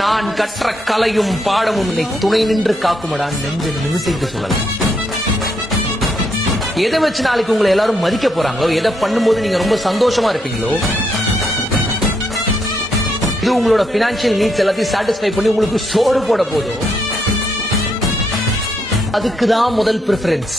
நான் கற்ற கலையும் பாடமும் என்னை துணை நின்று காக்குமடா நெஞ்சு நிமிசைக்கு சொல்லலாம். எதை வச்சு நாளைக்கு உங்களை எல்லாரும் மதிக்க போறாங்களோ, எதை பண்ணும்போது நீங்க ரொம்ப சந்தோஷமா இருப்பீங்களோ, இது உங்களோட பினான்சியல் நீட்ஸ் எல்லாத்தையும் சாட்டிஸ்ஃபை பண்ணி உங்களுக்கு சோறு போட போதும், அதுக்குதான் முதல் பிரிஃபரன்ஸ்.